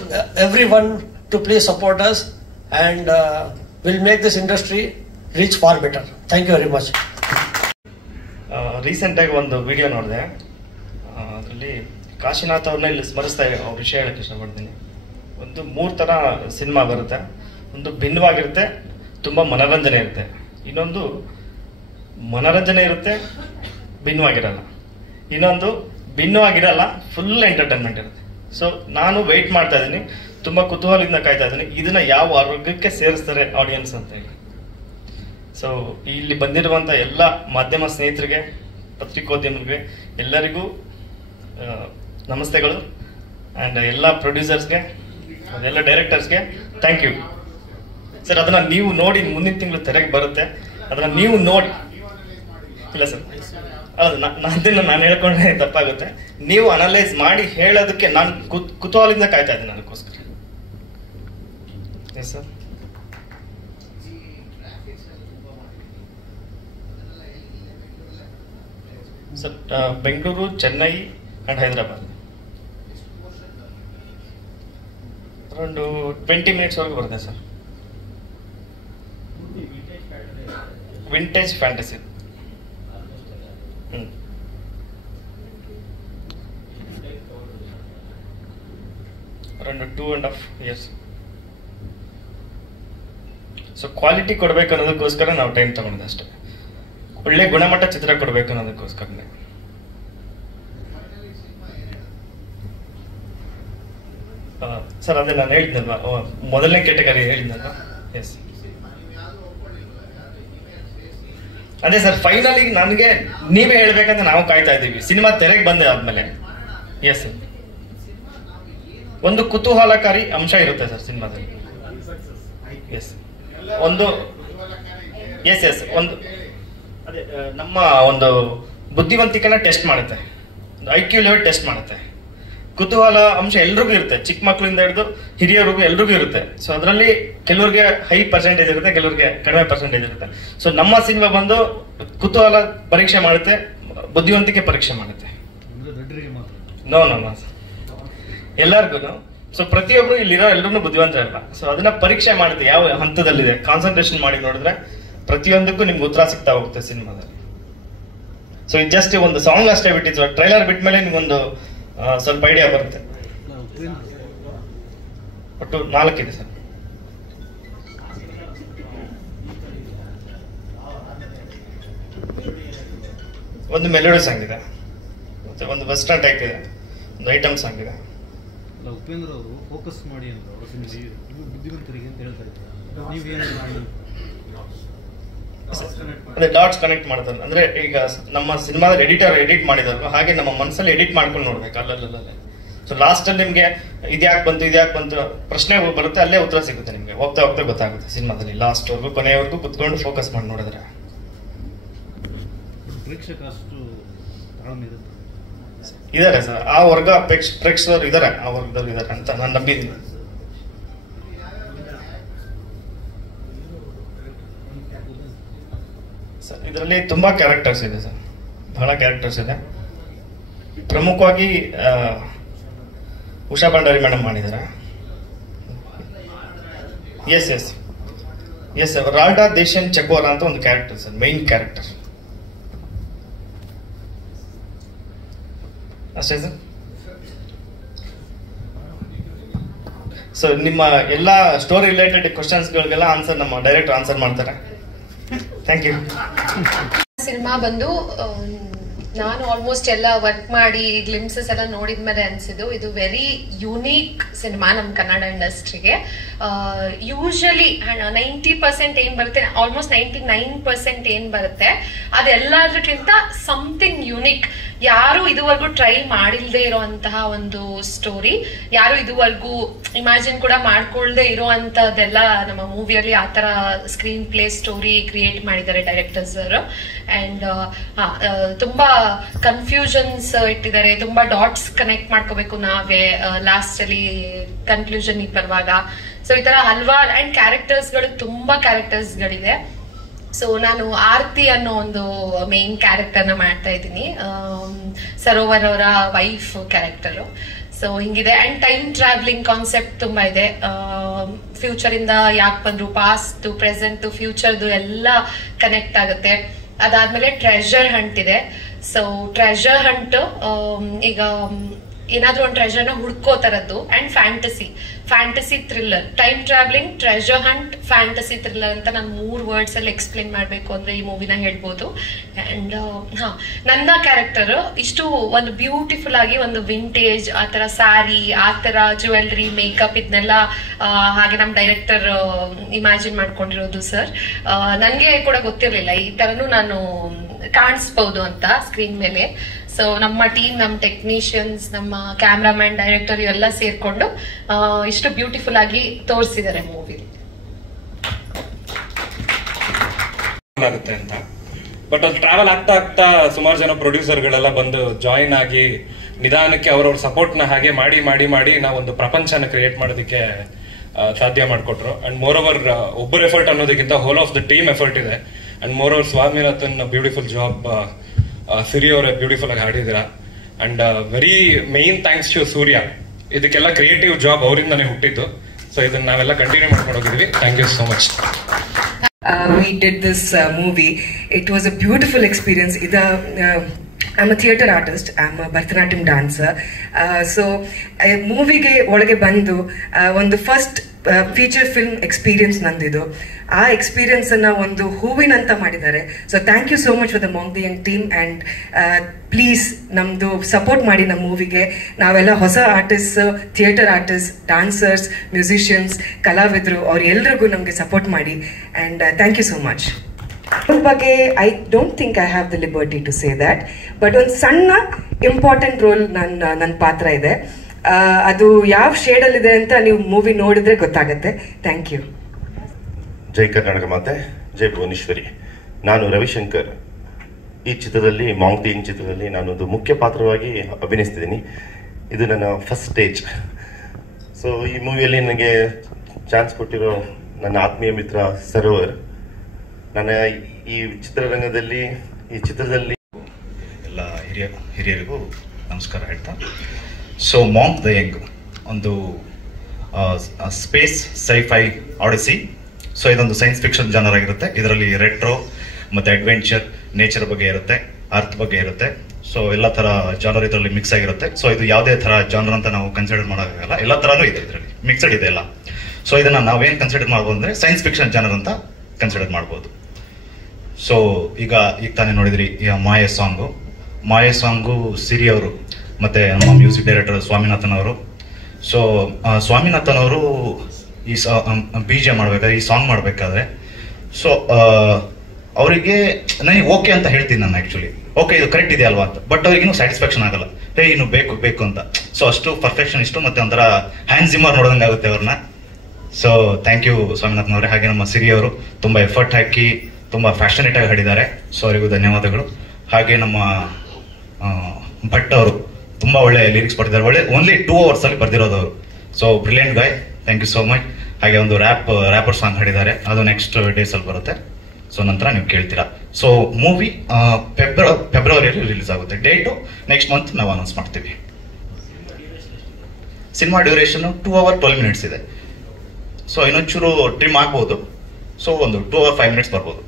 everyone to please support us and will make this industry reach for better. Thank you very much. ರೀಸೆಂಟಾಗಿ ಒಂದು ವಿಡಿಯೋ ನೋಡಿದೆ, ಅದರಲ್ಲಿ ಕಾಶಿನಾಥ್ ಅವ್ರನ್ನ ಇಲ್ಲಿ ಸ್ಮರಿಸ್ತಾ ಅವ್ರ ವಿಷಯ ಹೇಳಕ್ಕೆ ಇಷ್ಟಪಡ್ತೀನಿ. ಒಂದು 3 ಥರ ಸಿನಿಮಾ ಬರುತ್ತೆ. ಒಂದು ಭಿನ್ನವಾಗಿರುತ್ತೆ, ತುಂಬ ಮನೋರಂಜನೆ ಇರುತ್ತೆ. ಇನ್ನೊಂದು ಮನೋರಂಜನೆ ಇರುತ್ತೆ, ಭಿನ್ನವಾಗಿರಲ್ಲ. ಇನ್ನೊಂದು ಭಿನ್ನವಾಗಿರಲ್ಲ, ಫುಲ್ ಎಂಟರ್ಟೈನ್ಮೆಂಟ್ ಇರುತ್ತೆ. ಸೊ ನಾನು ವೆಯ್ಟ್ ಮಾಡ್ತಾ ಇದ್ದೀನಿ, ತುಂಬ ಕುತೂಹಲದಿಂದ ಕಾಯ್ತಾ ಇದ್ದೀನಿ ಇದನ್ನ ಯಾವ ವರ್ಗಕ್ಕೆ ಸೇರಿಸ್ತಾರೆ ಆಡಿಯನ್ಸ್ ಅಂತ ಹೇಳಿ. ಸೊ ಇಲ್ಲಿ ಬಂದಿರುವಂಥ ಎಲ್ಲ ಮಾಧ್ಯಮ ಸ್ನೇಹಿತರಿಗೆ, ಪತ್ರಿಕೋದ್ಯಮರಿಗೆ ಎಲ್ಲರಿಗೂ ನಮಸ್ತೆಗಳು. ಆ್ಯಂಡ್ ಎಲ್ಲ ಪ್ರೊಡ್ಯೂಸರ್ಸ್ಗೆ, ಎಲ್ಲ ಡೈರೆಕ್ಟರ್ಸ್ಗೆ ಥ್ಯಾಂಕ್ ಯು ಸರ್. ಅದನ್ನು ನೀವು ನೋಡಿ, ಮುಂದಿನ ತಿಂಗಳು ತೆರೆಗೆ ಬರುತ್ತೆ, ಅದನ್ನು ನೀವು ನೋಡಿ. ಇಲ್ಲ ಸರ್, ಹೌದು, ಅದನ್ನು ನಾನು ಹೇಳ್ಕೊಂಡ್ರೆ ತಪ್ಪಾಗುತ್ತೆ. ನೀವು ಅನಲೈಸ್ ಮಾಡಿ ಹೇಳೋದಕ್ಕೆ ನಾನು ಕುತೂಹಲದಿಂದ ಕಾಯ್ತಾ ಇದ್ದೀನಿ, ಅದಕ್ಕೋಸ್ಕರ. Yes sir. Sir Bengaluru, Chennai and Hyderabad. Around 20 minutes ವರೆಗೂ ಬರುತ್ತೆ sir. Vintage fantasy. Around 2.5 years. So quality ಕೊಡ್ಬೇಕು ಅನ್ನೋದಕ್ಕೋಸ್ಕರ ನಾವು ಟೈಮ್ ತಗೊಂಡಿದ್ದೆ ಅಷ್ಟೇ. ಒಳ್ಳೆ ಗುಣಮಟ್ಟ ಚಿತ್ರ ಕೊಡ್ಬೇಕು ಅನ್ನೋದಕ್ಕೋಸ್ಕರನೇ. ಸರ್ ಅದೇ ನಾನು ಹೇಳಿದ್ನಲ್ವಾ, ಮೊದಲನೇ ಕ್ಯಾಟಗರಿ ಹೇಳಿದ್ನಲ್ವಾ. ಎಸ್ ಅದೇ ಸರ್, ಫೈನಲಿ ನನಗೆ ನೀವೇ ಹೇಳ್ಬೇಕಂತ ನಾವು ಕಾಯ್ತಾ ಇದ್ದೀವಿ ಸಿನಿಮಾ ತೆರೆಗೆ ಬಂದೆ ಆದ್ಮೇಲೆ. ಎಸ್ ಸರ್, ಒಂದು ಕುತೂಹಲಕಾರಿ ಅಂಶ ಇರುತ್ತೆ ಸರ್ ಸಿನಿಮಾದಲ್ಲಿ. ಎಸ್ ಒಂದು ಅದೇ ನಮ್ಮ ಒಂದು ಬುದ್ಧಿವಂತಿಕೆನ ಟೆಸ್ಟ್ ಮಾಡುತ್ತೆ, IQ ಲೆವೆಲ್ ಟೆಸ್ಟ್ ಮಾಡುತ್ತೆ. ಕುತೂಹಲ ಅಂಶ ಎಲ್ರಿಗೂ ಇರುತ್ತೆ, ಚಿಕ್ಕ ಮಕ್ಕಳಿಂದ ಹಿಡಿದು ಹಿರಿಯರಿಗೂ ಎಲ್ರಿಗೂ ಇರುತ್ತೆ. ಸೊ ಅದರಲ್ಲಿ ಕೆಲವ್ರಿಗೆ ಹೈ ಪರ್ಸೆಂಟೇಜ್ ಇರುತ್ತೆ, ಕೆಲವ್ರಿಗೆ ಕಡಿಮೆ ಪರ್ಸೆಂಟೇಜ್ ಇರುತ್ತೆ. ಸೊ ನಮ್ಮ ಸಿನಿಮಾ ಬಂದು ಕುತೂಹಲ ಪರೀಕ್ಷೆ ಮಾಡುತ್ತೆ, ಬುದ್ಧಿವಂತಿಕೆ ಪರೀಕ್ಷೆ ಮಾಡುತ್ತೆ. ನೋ ಎಲ್ಲರಿಗೂ. ಸೊ ಪ್ರತಿಯೊಬ್ರು ಇಲ್ಲಿರೋ ಎಲ್ರೂ ಬುದ್ಧಿವಂತರಲ್ಲ. ಸೊ ಅದನ್ನ ಪರೀಕ್ಷೆ ಮಾಡುತ್ತೆ, ಯಾವ ಹಂತದಲ್ಲಿದೆ ಕಾನ್ಸಂಟ್ರೇಷನ್ ಮಾಡಿ ನೋಡಿದ್ರೆ ಪ್ರತಿಯೊಂದಕ್ಕೂ ನಿಮ್ಗೆ ಉತ್ತರ ಸಿಗ್ತಾ ಹೋಗುತ್ತೆ ಸಿನಿಮಾದಲ್ಲಿ. ಸೊ ಇದು ಜಸ್ಟ್ ಒಂದು ಸಾಂಗ್ ಅಷ್ಟೇ ಬಿಟ್ಟಿತ್ತು, ಟ್ರೈಲರ್ ಬಿಟ್ಟ ಮೇಲೆ ನಿಮ್ಗೊಂದು ಸ್ವಲ್ಪ ಐಡಿಯಾ ಬರುತ್ತೆ. ಒಟ್ಟು 4 ಇದೆ ಸರ್. ಒಂದು ಮೆಲೋಡಿ ಸಾಂಗ್ ಇದೆ, ಮತ್ತೆ ಒಂದು ವೆಸ್ಟರ್ನ್ ಟೈಪ್ ಇದೆ, ಒಂದು ಐಟಮ್ ಸಾಂಗ್ ಇದೆ. ಉಪೇಂದ್ರ ಅವರು ಫೋಕಸ್ ಮಾಡಿ ಅಂತ ಬುದ್ಧಿವಂತರಿಗೆ ಅಂತ ಹೇಳ್ತಾ ಇದ್ದಾರೆ. ಅದೇ ಡಾಟ್ಸ್ ಕನೆಕ್ಟ್ ಮಾಡ್ತಾರೆ. ಅಂದ್ರೆ ಈಗ ನಮ್ಮ ಸಿನಿಮಾದಲ್ಲಿ ಎಡಿಟ್ ಮಾಡಿದಾರಲ್ಲ, ಹಾಗೆ ನಮ್ಮ ಮನಸ್ಸಲ್ಲಿ ಎಡಿಟ್ ಮಾಡ್ಕೊಂಡು ನೋಡ್ಬೇಕು ಅಲ್ಲಲ್ಲೇ. ಸೊ ಲಾಸ್ಟ್ ಅಲ್ಲಿ ನಿಮ್ಗೆ ಇದ್ಯಾಕೆ ಬಂತು ಪ್ರಶ್ನೆ ಬರುತ್ತೆ, ಅಲ್ಲೇ ಉತ್ತರ ಸಿಗುತ್ತೆ ನಿಮ್ಗೆ. ಹೋಗ್ತಾ ಗೊತ್ತಾಗುತ್ತೆ ಸಿನಿಮಾದಲ್ಲಿ ಲಾಸ್ಟ್ ವರ್ಗು ಕೊನೆಯವರೆಗೂ ಕುತ್ಕೊಂಡು ಫೋಕಸ್ ಮಾಡಿ ನೋಡಿದ್ರೆ. ಪ್ರೇಕ್ಷಕ ಅಷ್ಟು ತಾಳ್ಮೆ ಇರುತ್ತೆ ಇದಾರೆ ಸರ್, ಆ ವರ್ಗ ಪ್ರೇಕ್ಷಕರು ಇದಾರೆ, ಆ ವರ್ಗದವ್ರು ಇದಾರೆ ಅಂತ ನಾನು ನಂಬಿದ್ದೀನಿ. ಸರ್ ಇದರಲ್ಲಿ ತುಂಬಾ ಕ್ಯಾರೆಕ್ಟರ್ಸ್ ಇದೆ ಸರ್, ಬಹಳ ಕ್ಯಾರೆಕ್ಟರ್ಸ್ ಇದೆ. ಪ್ರಮುಖವಾಗಿ ಉಷಾ ಭಂಡಾರಿ ಮೇಡಮ್ ಮಾಡಿದ್ದಾರೆ. ಎಸ್ ರಾಲ್ಡಾ ದೇಶನ್ ಚಕೋರಾ ಅಂತ ಒಂದು ಕ್ಯಾರೆಕ್ಟರ್ ಸರ್, ಮೈನ್ ಕ್ಯಾರೆಕ್ಟರ್ ಅಷ್ಟೇ ಸರ್. ಸೊ ನಿಮ್ಮ ಎಲ್ಲ ಸ್ಟೋರಿ ರಿಲೇಟೆಡ್ ಕ್ವಶನ್ಸ್ಗಳಿಗೆಲ್ಲ ಆನ್ಸರ್ ನಮ್ಮ ಡೈರೆಕ್ಟರ್ ಆನ್ಸರ್ ಮಾಡ್ತಾರೆ. Thank you. ಸಿನಿಮಾ ಬಂದು ನಾನು ಆಲ್ಮೋಸ್ಟ್ ಎಲ್ಲ ವರ್ಕ್ ಮಾಡಿ ಗ್ಲಿಮ್ಸಸ್ ಎಲ್ಲ ನೋಡಿದ್ಮೇಲೆ ಅನ್ಸಿದ್ದು ಇದು ವೆರಿ ಯುನೀಕ್ ಸಿನಿಮಾ ನಮ್ಮ ಕನ್ನಡ ಇಂಡಸ್ಟ್ರಿಗೆ. ಯೂಶಲಿ 90% ಏನ್ ಬರುತ್ತೆ, ಆಲ್ಮೋಸ್ಟ್ 99% ಏನ್ ಬರುತ್ತೆ ಅದೆಲ್ಲದಕ್ಕಿಂತ ಸಮಥಿಂಗ್ ಯುನೀಕ್. ಯಾರು ಇದುವರೆಗೂ ಟ್ರೈ ಮಾಡಿಲ್ದೇ ಇರೋಂತಹ ಒಂದು ಸ್ಟೋರಿ, ಯಾರು ಇದುವರೆಗೂ ಇಮ್ಯಾಜಿನ್ ಕೂಡ ಮಾಡ್ಕೊಳ್ದೆ ಇರೋಂತದ್ದೆಲ್ಲ ನಮ್ಮ ಮೂವಿಯಲ್ಲಿ ಆತರ ಸ್ಕ್ರೀನ್ ಪ್ಲೇ ಸ್ಟೋರಿ ಕ್ರಿಯೇಟ್ ಮಾಡಿದ್ದಾರೆ ಡೈರೆಕ್ಟರ್ಸ್ ಅವರು. ಅಂಡ್ ತುಂಬಾ ಕನ್ಫ್ಯೂಷನ್ಸ್ ಇಟ್ಟಿದ್ದಾರೆ, ತುಂಬಾ ಡಾಟ್ಸ್ ಕನೆಕ್ಟ್ ಮಾಡ್ಕೋಬೇಕು ನಾವೇ ಲಾಸ್ಟ್ ಅಲ್ಲಿ ಕನ್ಕ್ಲೂಷನ್ ಬರುವಾಗ. ಸೊ ಈ ತರ ಹಲ್ವಾರು ಅಂಡ್ ಕ್ಯಾರೆಕ್ಟರ್ಸ್ ಗಳು ತುಂಬಾ ಕ್ಯಾರೆಕ್ಟರ್ಸ್ ಗಳಿದೆ. ಸೊ ನಾನು ಆರ್ತಿ ಅನ್ನೋ ಒಂದು ಮೇನ್ ಕ್ಯಾರೆಕ್ಟರ್ನ ಮಾಡ್ತಾ ಇದ್ದೀನಿ, ಸರೋವರ್ ಅವರ ವೈಫ್ ಕ್ಯಾರೆಕ್ಟರ್. ಸೊ ಹಿಂಗಿದೆ. ಅಂಡ್ ಟೈಮ್ ಟ್ರಾವೆಲಿಂಗ್ ಕಾನ್ಸೆಪ್ಟ್ ತುಂಬಾ ಇದೆ. ಫ್ಯೂಚರ್ ಇಂದ ಯಾಕೆ ಬಂದ್ರು, ಪಾಸ್ಟ್ ಪ್ರೆಸೆಂಟ್ ಫ್ಯೂಚರ್ದು ಎಲ್ಲ ಕನೆಕ್ಟ್ ಆಗುತ್ತೆ. ಅದಾದ್ಮೇಲೆ ಟ್ರೆಷರ್ ಹಂಟ್ ಇದೆ. ಸೊ ಟ್ರೆಷರ್ ಹಂಟ್ ಈಗ ಏನಾದ್ರೂ ಒಂದು ಟ್ರೆಷರ್ನ ಹುಡ್ಕೋ ತರದ್ದು. And fantasy thriller, time travelling, treasure Hunt, fantasy thriller ಅಂತ ನಾನು 3 ವರ್ಡ್ಸ್ ಅಲ್ಲಿ ಎಕ್ಸ್ಪ್ಲೇನ್ ಮಾಡ್ಬೇಕು ಅಂದ್ರೆ ಈ ಮೂವಿನ ಹೇಳ್ಬೋದು. ಅಂಡ್ ನನ್ನ ಕ್ಯಾರೆಕ್ಟರ್ ಇಷ್ಟು ಒಂದು ಬ್ಯೂಟಿಫುಲ್ ಆಗಿ ಒಂದು ವಿಂಟೇಜ್ ಆತರ ಸ್ಯಾರಿ, ಆತರ ಜ್ಯುವೆಲ್ರಿ, ಮೇಕಪ್ ಇದನ್ನೆಲ್ಲ ಹಾಗೆ ನಮ್ ಡೈರೆಕ್ಟರ್ ಇಮ್ಯಾಜಿನ್ ಮಾಡ್ಕೊಂಡಿರೋದು ಸರ್. ನನ್ಗೆ ಕೂಡ ಗೊತ್ತಿರ್ಲಿಲ್ಲ ಈ ತರನು ನಾನು ಕಾಣಿಸ್ಬಹುದು ಅಂತ ಸ್ಕ್ರೀನ್ ಮೇಲೆ. ಸೊ ನಮ್ಮ ಟೀಮ್, ನಮ್ಮ ಟೆಕ್ನಿಷಿಯನ್ಸ್, ನಮ್ಮ ಕ್ಯಾಮ್ರಾಮನ್, ಡೈರೆಕ್ಟರ್ ಇವೆಲ್ಲ ಸೇರ್ಕೊಂಡು ಇಷ್ಟು ಬ್ಯೂಟಿಫುಲ್ ಆಗಿ ತೋರಿಸಿದ್ದಾರೆ ಮೂವಿ. ಆಗುತ್ತೆ ಅಂತ ಬಟ್ ಅದು ಟ್ರಾವೆಲ್ ಆಗ್ತಾ ಸುಮಾರು ಜನ ಪ್ರೊಡ್ಯೂಸರ್ಗಳೆಲ್ಲ ಬಂದು ಜಾಯಿನ್ ಆಗಿ ನಿಧಾನಕ್ಕೆ ಅವ್ರವ್ರ ಸಪೋರ್ಟ್ನ ಹಾಗೆ ಮಾಡಿ ನಾವೊಂದು ಪ್ರಪಂಚನ ಕ್ರಿಯೇಟ್ ಮಾಡೋದಕ್ಕೆ ಸಾಧ್ಯ ಮಾಡಿಕೊಟ್ರು. ಅಂಡ್ ಮೋರ್ ಓವರ್ ಒಬ್ಬರ ಎಫರ್ಟ್ ಅನ್ನೋದಕ್ಕಿಂತ whole of the team effort ಇದೆ. And moreover Swaminathan beautiful job Siri ಅವರ ಬ್ಯೂಟಿಫುಲ್ ಆಗಿ ಹಾಡಿದಿರ. And very many thanks to Surya. ಇದಕ್ಕೆಲ್ಲ ಕ್ರಿಯೇಟಿವ್ ಜಾಬ್ ಅವರಿಂದಾನೇ ಹುಟ್ಟಿದ್ದು. ಸೊ ಇದನ್ನ ನಾವೆಲ್ಲ ಕಂಟಿನ್ಯೂ ಮಾಡ್ಕೊಂಡು ಹೋಗಿದ್ವಿ. Thank you so much. We did this movie. It was a beautiful experience. I'm a theatre artist. I'm a Bharatanatyam dancer. So ಮೂವಿಗೆ ಒಳಗೆ ಬಂದು ಒಂದು ಫಸ್ಟ್ ಫೀಚರ್ ಫಿಲ್ಮ್ ಎಕ್ಸ್ಪೀರಿಯನ್ಸ್ ನಂದಿದು. ಆ ಎಕ್ಸ್ಪೀರಿಯನ್ಸ್ ಅನ್ನ ಒಂದು ಹೂವಿನಂತ ಮಾಡಿದ್ದಾರೆ. So thank you so much for the Monk the Young team. And please ನಮ್ಮದು ಸಪೋರ್ಟ್ ಮಾಡಿ ನಮ್ಮ ಮೂವಿಗೆ. ನಾವೆಲ್ಲ ಹೊಸ artist, theatre artist, dancers, musicians, ಕಲಾವಿದರು, ಅವ್ರು ಎಲ್ರಿಗೂ ನಮಗೆ ಸಪೋರ್ಟ್ ಮಾಡಿ. And thank you so much. ಅವ್ರ ಬಗ್ಗೆ I don't think I have the liberty to say that. But ಒಂದು ಸಣ್ಣ ಇಂಪಾರ್ಟೆಂಟ್ ರೋಲ್ ನನ್ನ ಪಾತ್ರ ಇದೆ. ಅದು ಯಾವ ಶೇಡಲ್ಲಿದೆ ಅಂತ ನೀವು ಮೂವಿ ನೋಡಿದ್ರೆ ಗೊತ್ತಾಗುತ್ತೆ. Thank you. ಜೈ ಕರ್ನಾಟಕ ಮಾತೆ, ಜೈ ಭುವನೇಶ್ವರಿ. ನಾನು ರವಿಶಂಕರ್. ಈ ಚಿತ್ರದಲ್ಲಿ ಮಾಂಕ್ ದಿ ಯಂಗ್ ಚಿತ್ರದಲ್ಲಿ ನಾನೊಂದು ಮುಖ್ಯ ಪಾತ್ರವಾಗಿ ಅಭಿನಯಿಸ್ತಿದ್ದೀನಿ. ಇದು ನನ್ನ ಫಸ್ಟ್ ಸ್ಟೇಜ್. ಸೊ ಈ ಮೂವಿಯಲ್ಲಿ ನನಗೆ ಚಾನ್ಸ್ ಕೊಟ್ಟಿರೋ ನನ್ನ ಆತ್ಮೀಯ ಮಿತ್ರ ಸರೋವರ್. ನನ್ನ ಈ ಚಿತ್ರರಂಗದಲ್ಲಿ ಈ ಚಿತ್ರದಲ್ಲಿ ಎಲ್ಲ ಹಿರಿಯರಿಗೂ ನಮಸ್ಕಾರ ಹೇಳ್ತಾ. ಸೊ ಮಾಂಕ್ ದ ಯಂಗ್ ಒಂದು ಸ್ಪೇಸ್ ಸೈಫೈ ಆಡಿಸಿ. ಸೊ ಇದೊಂದು ಸೈನ್ಸ್ ಫಿಕ್ಷನ್ ಜಾನರ್ ಆಗಿರುತ್ತೆ. ಇದರಲ್ಲಿ ರೆಟ್ರೋ ಮತ್ತು ಅಡ್ವೆಂಚರ್, ನೇಚರ್ ಬಗ್ಗೆ ಇರುತ್ತೆ, ಅರ್ತ್ ಬಗ್ಗೆ ಇರುತ್ತೆ. ಸೊ ಎಲ್ಲ ಥರ ಜಾನರ್ ಇದರಲ್ಲಿ ಮಿಕ್ಸ್ ಆಗಿರುತ್ತೆ. ಸೊ ಇದು ಯಾವುದೇ ಥರ ಜಾನರ್ ಅಂತ ನಾವು ಕನ್ಸಿಡರ್ ಮಾಡೋಕ್ಕಾಗಲ್ಲ, ಎಲ್ಲ ಥರನೂ ಇದೆ ಇದರಲ್ಲಿ, ಮಿಕ್ಸಡ್ ಇದೆ ಎಲ್ಲ. ಸೊ ಇದನ್ನು ನಾವೇನು ಕನ್ಸಿಡರ್ ಮಾಡ್ಬೋದು ಅಂದರೆ ಸೈನ್ಸ್ ಫಿಕ್ಷನ್ ಜಾನರ್ ಅಂತ ಕನ್ಸಿಡರ್ ಮಾಡ್ಬೋದು. ಸೊ ಈಗ ತಾನೇ ನೋಡಿದ್ರಿ ಈ ಮಾಯೆ ಸಾಂಗು ಸಿರಿ ಅವರು ಮತ್ತು ನಮ್ಮ ಮ್ಯೂಸಿಕ್ ಡೈರೆಕ್ಟರ್ ಸ್ವಾಮಿನಾಥನ್ ಅವರು. ಸೊ ಸ್ವಾಮಿನಾಥನ್ ಅವರು ಈ BJ ಮಾಡಬೇಕಾದ್ರೆ, ಈ ಸಾಂಗ್ ಮಾಡಬೇಕಾದ್ರೆ, ಸೊ ಅವರಿಗೆ ನನಗೆ ಓಕೆ ಅಂತ ಹೇಳ್ತೀನಿ ನಾನು ಆ್ಯಕ್ಚುಲಿ. ಓಕೆ ಇದು ಕರೆಕ್ಟ್ ಇದೆ ಅಲ್ವಾ ಅಂತ. ಬಟ್ ಅವ್ರಿಗಿನ್ನೂ ಸ್ಯಾಟಿಸ್ಫ್ಯಾಕ್ಷನ್ ಆಗಲ್ಲ. ಇನ್ನು ಬೇಕು ಅಂತ. ಸೊ ಅಷ್ಟು ಪರ್ಫೆಕ್ಷನ್ ಇಷ್ಟು ಮತ್ತು ಒಂಥರ ಹ್ಯಾಂಡ್ ಜಿಮ್ಮರ್ ನೋಡೋದಂಗೆ ಆಗುತ್ತೆ ಅವ್ರನ್ನ. ಸೊ ಥ್ಯಾಂಕ್ ಯು ಸ್ವಾಮಿನಾಥನ್ ಅವರೇ. ಹಾಗೆ ನಮ್ಮ ಸಿರಿ ಅವರು ತುಂಬ ಎಫರ್ಟ್ ಹಾಕಿ ತುಂಬ ಫ್ಯಾಷನೇಟ್ ಆಗಿ ಹಾಡಿದ್ದಾರೆ. ಸೊ ಅವರಿಗೂ ಧನ್ಯವಾದಗಳು. ಹಾಗೆ ನಮ್ಮ ಭಟ್ ಅವರು ತುಂಬ ಒಳ್ಳೆ ಲಿರಿಕ್ಸ್ ಬರ್ತಿದ್ದಾರೆ. ಓನ್ಲಿ 2 hours ಅಲ್ಲಿ ಬರ್ದಿರೋದು ಅವರು. So brilliant guy, thank you so much. ಹಾಗೆ ಒಂದು ರ್ಯಾಪರ್ ಸಾಂಗ್ ಹಾಡಿದ್ದಾರೆ, ಅದು ನೆಕ್ಸ್ಟ್ ಡೇಸಲ್ಲಿ ಬರುತ್ತೆ. ಸೊ ನಂತರ ನೀವು ಕೇಳ್ತೀರಾ. ಸೊ ಮೂವಿ ಫೆಬ್ರವರಿಯಲ್ಲಿ ರಿಲೀಸ್ ಆಗುತ್ತೆ. ಡೇಟು ನೆಕ್ಸ್ಟ್ ಮಂತ್ ನಾವು ಅನೌನ್ಸ್ ಮಾಡ್ತೀವಿ. ಸಿನಿಮಾ ಡ್ಯೂರೇಷನ್ 2 hours 12 minutes ಇದೆ. ಸೊ ಇನ್ನೊಂಚೂರು ಟ್ರಿಮ್ ಆಗ್ಬೋದು. ಸೊ ಒಂದು 2 hours 5 minutes ಬರ್ಬೋದು.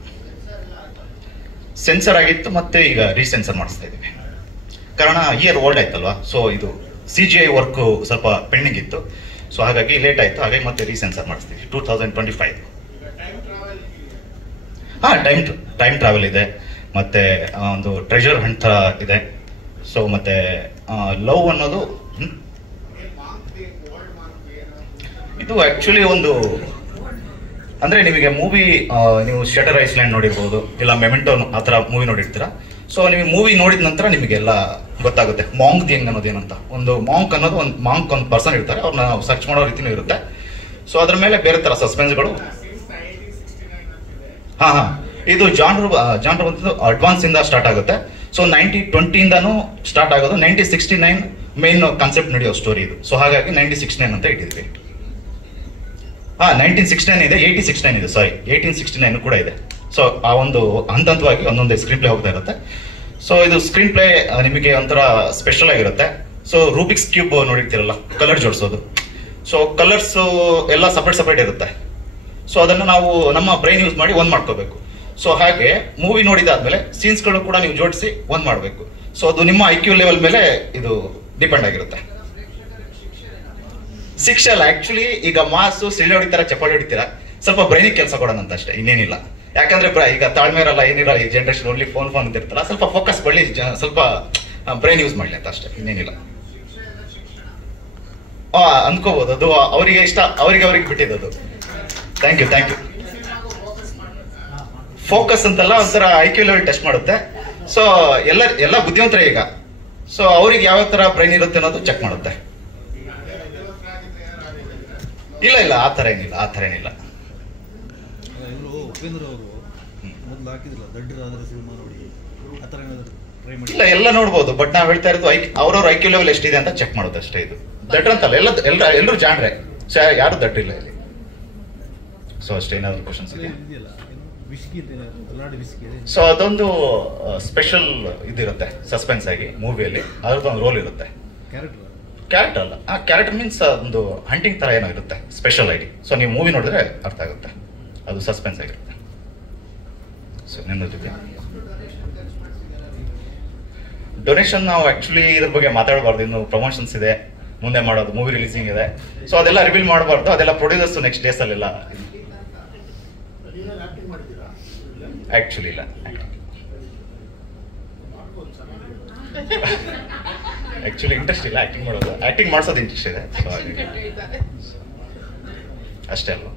ಸೆನ್ಸರ್ ಆಗಿತ್ತು, ಮತ್ತೆ ಈಗ ರೀಸೆನ್ಸರ್ ಮಾಡಿಸ್ತಾ ಇದ್ದೀವಿ. ಕಾರಣ ಇಯರ್ ಓಲ್ಡ್ ಆಯ್ತಲ್ವಾ. ಸೊ ಇದು CGI ವರ್ಕ್ ಸ್ವಲ್ಪ ಪೆಂಡಿಂಗ್ ಇತ್ತು. ಸೊ ಹಾಗಾಗಿ ಲೇಟ್ ಆಯ್ತು. ಹಾಗಾಗಿ ಮತ್ತೆ ರೀಸೆನ್ಸರ್ ಮಾಡಿಸ್ತೀವಿ 2025. ಟೈಮ್ ಟ್ರಾವೆಲ್ ಇದೆ, ಮತ್ತೆ ಒಂದು ಟ್ರೆಜರ್ ಹಂಟ್ ಥರ ಇದೆ. ಸೊ ಮತ್ತೆ ಲವ್ ಅನ್ನೋದು ಇದು ಆಕ್ಚುಲಿ ಒಂದು ಅಂದ್ರೆ ನಿಮಗೆ ಮೂವಿ ನೀವು ಶಟರ್ ಐಸ್ಲ್ಯಾಂಡ್ ನೋಡಿರ್ಬೋದು, ಇಲ್ಲ ಮೆಮೆಂಟೋ ಆ ಥರ ಮೂವಿ ನೋಡಿರ್ತೀರಾ. ಸೊ ನೀವು ಮೂವಿ ನೋಡಿದ ನಂತರ ನಿಮಗೆಲ್ಲ ಗೊತ್ತಾಗುತ್ತೆ ಮಾಂಕ್ ದಿ ಯಂಗ್ ಅನ್ನೋದು ಏನಂತ. ಒಂದು ಮಾಂಕ್ ಅನ್ನೋದು ಒಂದು ಪರ್ಸನ್ ಇರ್ತಾರೆ, ಅವ್ರನ್ನ ನಾವು ಸರ್ಚ್ ಮಾಡೋ ರೀತಿನೂ ಇರುತ್ತೆ. ಸೊ ಅದ್ರ ಮೇಲೆ ಬೇರೆ ತರ ಸಸ್ಪೆನ್ಸ್ಗಳು. ಇದು ಜಾನ್ರ್ ಅಡ್ವಾನ್ಸ್ ಇಂದ ಸ್ಟಾರ್ಟ್ ಆಗುತ್ತೆ. ಸೊ 1920 ಇಂದಾನು ಸ್ಟಾರ್ಟ್ ಆಗೋದು. 1969 ಮೇನ್ ಕಾನ್ಸೆಪ್ಟ್ ನಡೆಯೋ ಸ್ಟೋರಿ ಇದು. ಸೊ ಹಾಗಾಗಿ 1969 ಅಂತ ಇಟ್ಟಿದ್ವಿ. 1969 ಇದೆ, 1869 ಇದೆ, ಸಾರಿ 1869 ಕೂಡ ಇದೆ. ಸೊ ಆ ಒಂದು ಹಂತವಾಗಿ ಒಂದೊಂದೇ ಸ್ಕ್ರೀನ್ ಪ್ಲೇ ಹೋಗ್ತಾ ಇರುತ್ತೆ. ಸೊ ಇದು ಸ್ಕ್ರೀನ್ ಪ್ಲೇ ನಿಮಗೆ ಒಂಥರ ಸ್ಪೆಷಲ್ ಆಗಿರುತ್ತೆ. ಸೊ ರೂಬಿಕ್ಸ್ ಕ್ಯೂಬ್ ನೋಡಿರ್ತೀರಲ್ಲ, ಕಲರ್ ಜೋಡಿಸೋದು. ಸೊ ಕಲರ್ಸ್ ಎಲ್ಲ ಸಪರೇಟ್ ಇರುತ್ತೆ. ಸೊ ಅದನ್ನು ನಾವು ನಮ್ಮ ಬ್ರೈನ್ ಯೂಸ್ ಮಾಡಿ ಒಂದ್ ಮಾಡ್ಕೋಬೇಕು. ಸೊ ಹಾಗೆ ಮೂವಿ ನೋಡಿದಾದ್ಮೇಲೆ ಸೀನ್ಸ್ಗಳು ಕೂಡ ನೀವು ಜೋಡಿಸಿ ಒಂದ್ ಮಾಡಬೇಕು. ಸೊ ಅದು ನಿಮ್ಮ IQ ಲೆವೆಲ್ ಮೇಲೆ ಇದು ಡಿಪೆಂಡ್ ಆಗಿರುತ್ತೆ. ಶಿಕ್ಷೆ ಅಲ್ಲ ಆಕ್ಚುಲಿ. ಈಗ ಮಾಸು ಸಿಳ್ಳೆ ಹೊಡಿತಾರ, ಚಪ್ಪಾಳಿ ಹೊಡಿತೀರಾ, ಸ್ವಲ್ಪ ಬ್ರೈನಿಗೆ ಕೆಲಸ ಕೊಡೋಣ ಅಂತ ಅಷ್ಟೇ, ಇನ್ನೇನಿಲ್ಲ. ಯಾಕಂದ್ರೆ ಈಗ ತಾಳ್ಮೆ ಇರಲ್ಲ, ಏನಿಲ್ಲ, ಈ ಜನರೇಷನ್ ಓನ್ಲಿ ಫೋನ್ ಅಂತ ಇರ್ತಾರ. ಸ್ವಲ್ಪ ಫೋಕಸ್ ಕೊಡ್ಲಿ, ಸ್ವಲ್ಪ ಬ್ರೈನ್ ಯೂಸ್ ಮಾಡ್ಲಿ ಅಂತ ಅಷ್ಟೇ, ಇನ್ನೇನಿಲ್ಲ. ಅಂದ್ಕೋಬಹುದು, ಅದು ಅವರಿಗೆ ಇಷ್ಟ, ಅವ್ರಿಗೆ ಬಿಟ್ಟಿದ್ದು. Thank you. ಫೋಕಸ್ ಅಂತಲ್ಲ, ಒಂಥರ IQ ಲೆವೆಲ್ ಟೆಸ್ಟ್ ಮಾಡುತ್ತೆ. ಸೊ ಎಲ್ಲ ಬುದ್ಧಿವಂತರ ಈಗ. ಸೊ ಅವ್ರಿಗೆ ಯಾವ ತರ ಬ್ರೈನ್ ಇರುತ್ತೆ ಅನ್ನೋದು ಚೆಕ್ ಮಾಡುತ್ತೆ. ಇಲ್ಲ ಆ ತರ ಏನಿಲ್ಲ. ಇಲ್ಲ, ಎಲ್ಲ ನೋಡ್ಬೋದು. ಬಟ್ ನಾವ್ ಹೇಳ್ತಾ ಇರೋದು ಅವ್ರವ್ರ IQ ಲೆವೆಲ್ ಎಷ್ಟಿದೆ ಅಂತ ಚೆಕ್ ಮಾಡೋದು ಅಷ್ಟೇ. ಇದು ದಡ್ರ ಅಂತಲ್ಲ, ಎಲ್ಲರೂ ಜಾಣ್ರೆ, ಯಾರು ದಡ್ರಿಲ್ಲ ಇಲ್ಲಿ. ಸೊ ಅಷ್ಟೇ. ಏನಾದ್ರು ಕ್ವಶನ್ಸ್ ಇದೆಯಾ? ವಿಸ್ಕಿ ಬಲ್ಲಾಡಿ ವಿಸ್ಕಿ ಸೊ ಅದೊಂದು ಸ್ಪೆಷಲ್ ಇದಿರುತ್ತೆ ಸಸ್ಪೆನ್ಸ್ ಆಗಿ ಮೂವಿಯಲ್ಲಿ ಅದ್ರದ್ದೊಂದು ರೋಲ್ ಇರುತ್ತೆ. ಕ್ಯಾರೆಕ್ಟರ್ ಅಲ್ಲ, ಆ ಕ್ಯಾರೆಕ್ಟರ್ ಮೀನ್ಸ್ ಒಂದು ಹಂಟಿಂಗ್ ತರ ಏನೋ ಇರುತ್ತೆ ಸ್ಪೆಷಲ್ ಆಗಿ. ಸೊ ನೀವು ಮೂವಿ ನೋಡಿದ್ರೆ ಅರ್ಥ ಆಗುತ್ತೆ, ಅದು ಸಸ್ಪೆನ್ಸ್ ಆಗಿರುತ್ತೆ. ಸೊ ನಿನ್ನ ಜೊತೆ ಡೊನೇಷನ್ ನಾವು ಆಕ್ಚುಲಿ ಇದ್ರ ಬಗ್ಗೆ ಮಾತಾಡಬಾರ್ದು, ಇನ್ನು ಪ್ರಮೋಷನ್ಸ್ ಇದೆ, ಮುಂದೆ ಮಾಡೋದು, ಮೂವಿ ರಿಲೀಸಿಂಗ್ ಇದೆ. ಸೊ ಅದೆಲ್ಲ ರಿವೀಲ್ ಮಾಡಬಾರ್ದು, ಅದೆಲ್ಲ ಪ್ರೊಡ್ಯೂಸರ್ಸ್ ನೆಕ್ಸ್ಟ್ ಡೇಸ್ ಅಲ್ಲೆಲ್ಲ. ಆಕ್ಚುಲಿ ಇಲ್ಲ, ಆಕ್ಚುಲಿ ಇಂಟ್ರೆಸ್ಟ್ ಇಲ್ಲ ಆಕ್ಟಿಂಗ್ ಮಾಡೋದು, ಆಕ್ಟಿಂಗ್ ಮಾಡಿಸೋದು ಇಂಟ್ರೆಸ್ಟ್ ಇದೆ. ಸೊ ಅಷ್ಟೇ ಅಲ್ವಾ.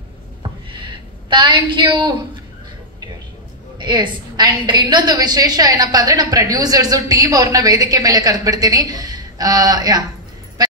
Thank you. ಎಸ್, ಅಂಡ್ ಇನ್ನೊಂದು ವಿಶೇಷ ಏನಪ್ಪಾ ಅಂದ್ರೆ ನಮ್ಮ ಪ್ರೊಡ್ಯೂಸರ್ಸ್ ಟೀಮ್ ಅವ್ರನ್ನ ವೇದಿಕೆ ಮೇಲೆ ಕರೆದ್ಬಿಡ್ತೀನಿ. ಯಾ